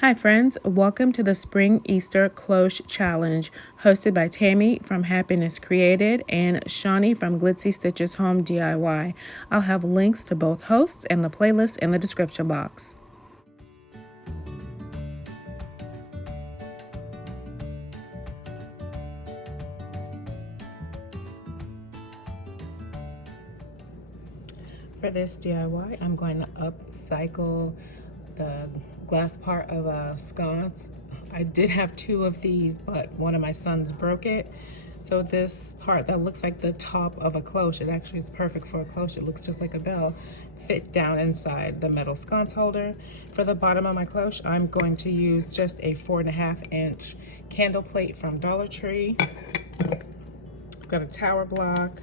Hi friends, welcome to the Spring Easter Cloche Challenge hosted by Tammy from Happiness Created and Shawnee from Glitzy Stitches Home DIY. I'll have links to both hosts and the playlist in the description box. For this DIY, I'm going to upcycle the glass part of a sconce. I did have two of these, but one of my sons broke it. So this part that looks like the top of a cloche, it actually is perfect for a cloche. It looks just like a bell, fit down inside the metal sconce holder. For the bottom of my cloche, I'm going to use just a 4.5-inch candle plate from DollarTree. I've got a tower block,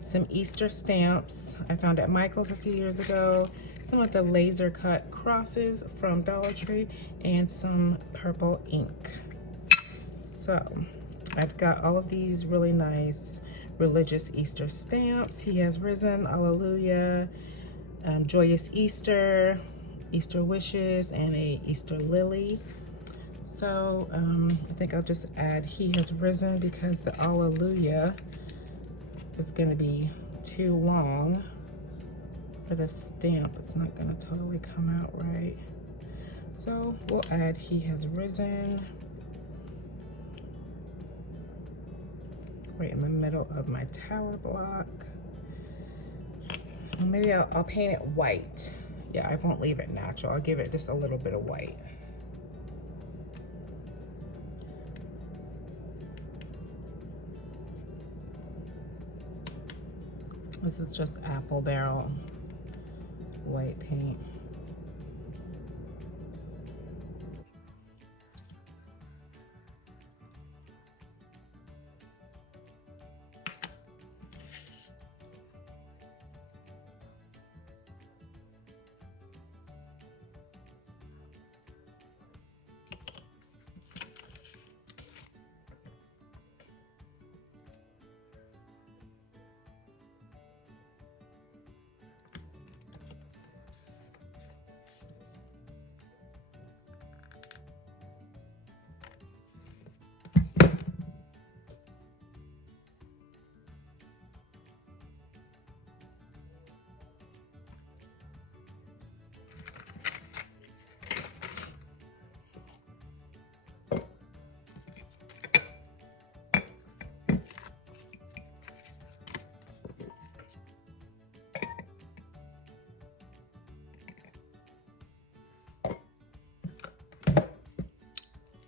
some Easter stamps I found at Michael's a few years ago, some of the laser cut crosses from Dollar Tree, and some purple ink. So I've got all of these really nice religious Easter stamps. He has risen, Alleluia, Joyous Easter, Easter wishes, and a Easter lily. So I think I'll just add He has risen because the Alleluia is going to be too long for the stamp. It's not going to totally come out right. So we'll add He has risen right in the middle of my tower block. And maybe I'll paint it white. Yeah, I won't leave it natural. I'll give it just a little bit of white. This is just apple barrel white paint.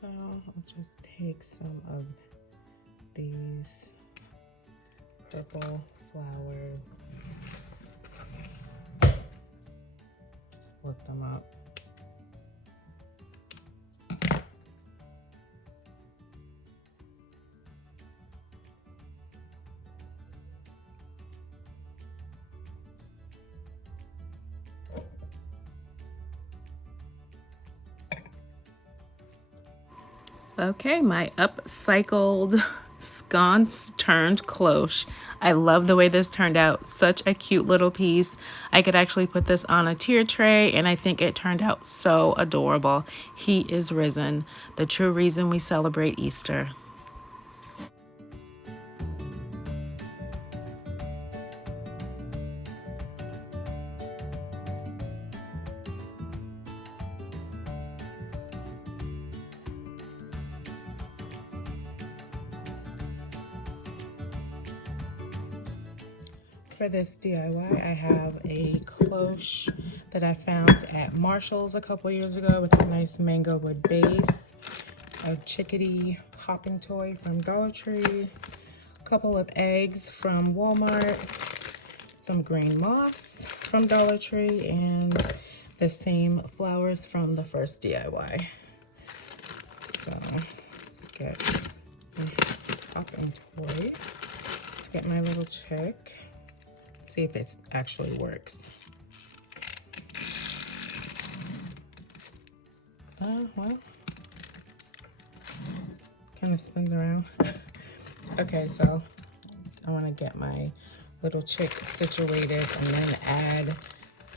I'll just take some of these purple flowers, split them up. Okay, my upcycled sconce turned cloche. I love the way this turned out. Such a cute little piece. I could actually put this on a tier tray, and I think it turned out so adorable. He is risen, the true reason we celebrate Easter. For this DIY, I have a cloche that I found at Marshall's a couple years ago with a nice mango wood base, a chickadee hopping toy from Dollar Tree, a couple of eggs from Walmart, some green moss from Dollar Tree, and the same flowers from the first DIY. So let's get the hopping toy. Let's get my little chick. See if it actually works. Well, kind of spins around. Okay, so I want to get my little chick situated and then add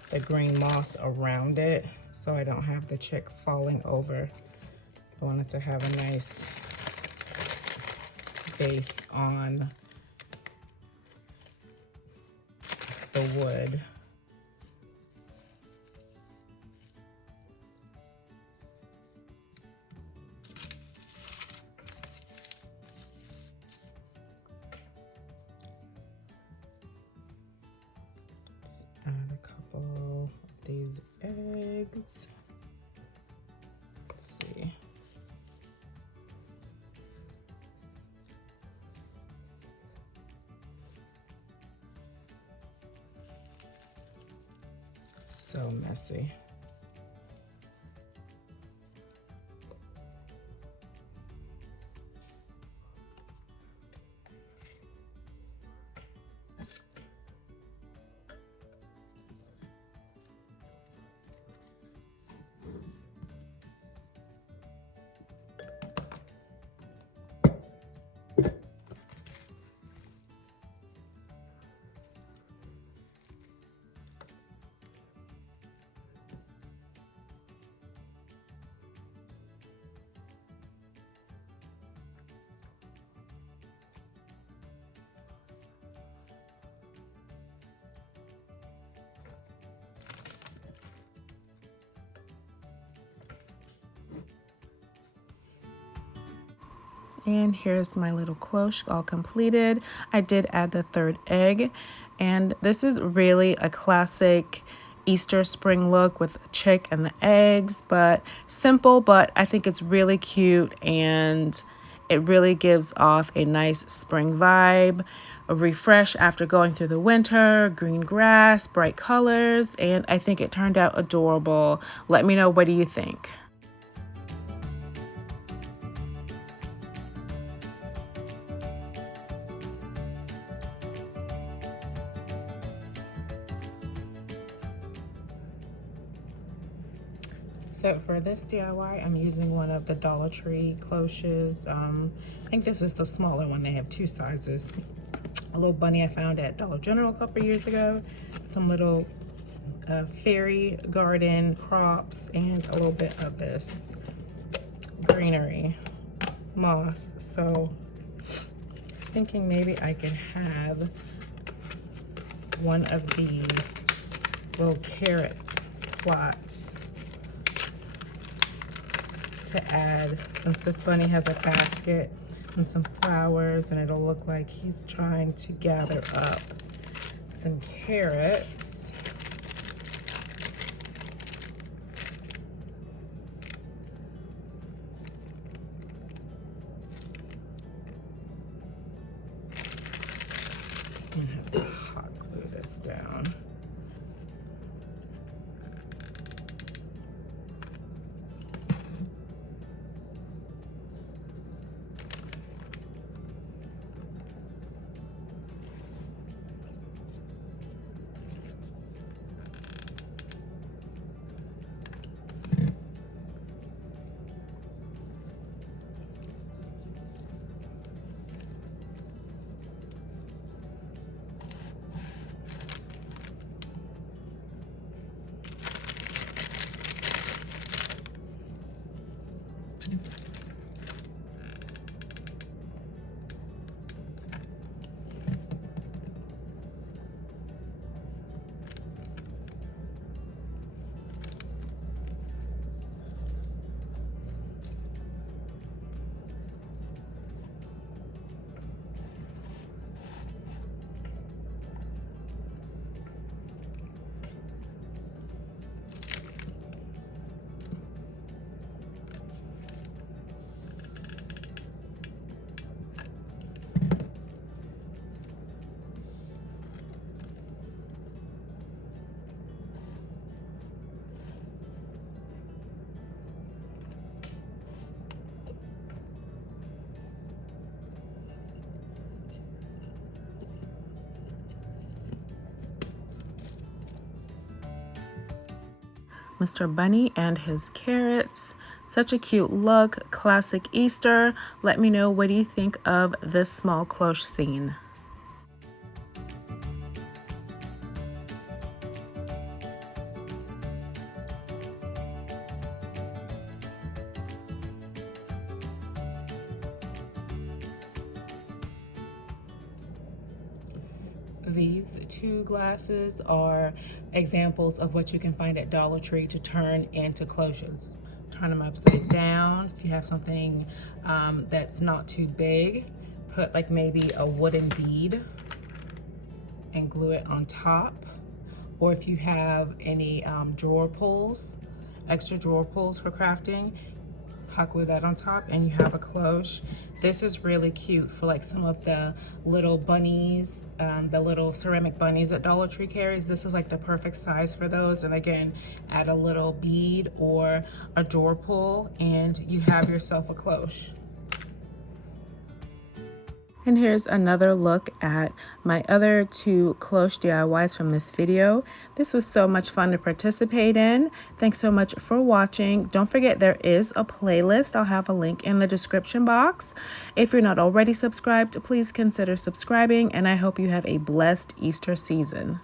the green moss around it. so I don't have the chick falling over. I wanted to have a nice base on the wood. Let's add a couple of these eggs. Let's see. So messy. And here's my little cloche all completed. I did add the third egg, and this is really a classic Easter spring look with a chick and the eggs, but simple, but I think it's really cute and it really gives off a nice spring vibe, a refresh after going through the winter, green grass, bright colors, and I think it turned out adorable. Let me know, what do you think? So for this DIY, I'm using one of the DollarTree cloches. I think this is the smaller one. They have two sizes. A little bunny I found at Dollar General a couple years ago. Some little fairy garden crops and a little bit of this greenery moss. So I was thinking maybe I could have one of these little carrot plots to add, since this bunny has a basket and some flowers, and it'll look like he's trying to gather up some carrots. I'm gonna have to hot glue this down. Mr. Bunny and his carrots. Such a cute look, classic Easter. Let me know, what do you think of this small cloche scene? These two glasses are examples of what you can find at Dollar Tree to turn into cloches. Turn them upside down. If you have something that's not too big, put like maybe a wooden bead and glue it on top. Or if you have any drawer pulls, extra drawer pulls for crafting, hot glue that on top and you have a cloche. This is really cute for like some of the little bunnies, the little ceramic bunnies that Dollar Tree carries. This is like the perfect size for those. And again, add a little bead or a drawer pull and you have yourself a cloche. And here's another look at my other two cloche DIYs from this video. This was so much fun to participate in. Thanks so much for watching. Don't forget there is a playlist. I'll have a link in the description box. If you're not already subscribed, please consider subscribing, and I hope you have a blessed Easter season.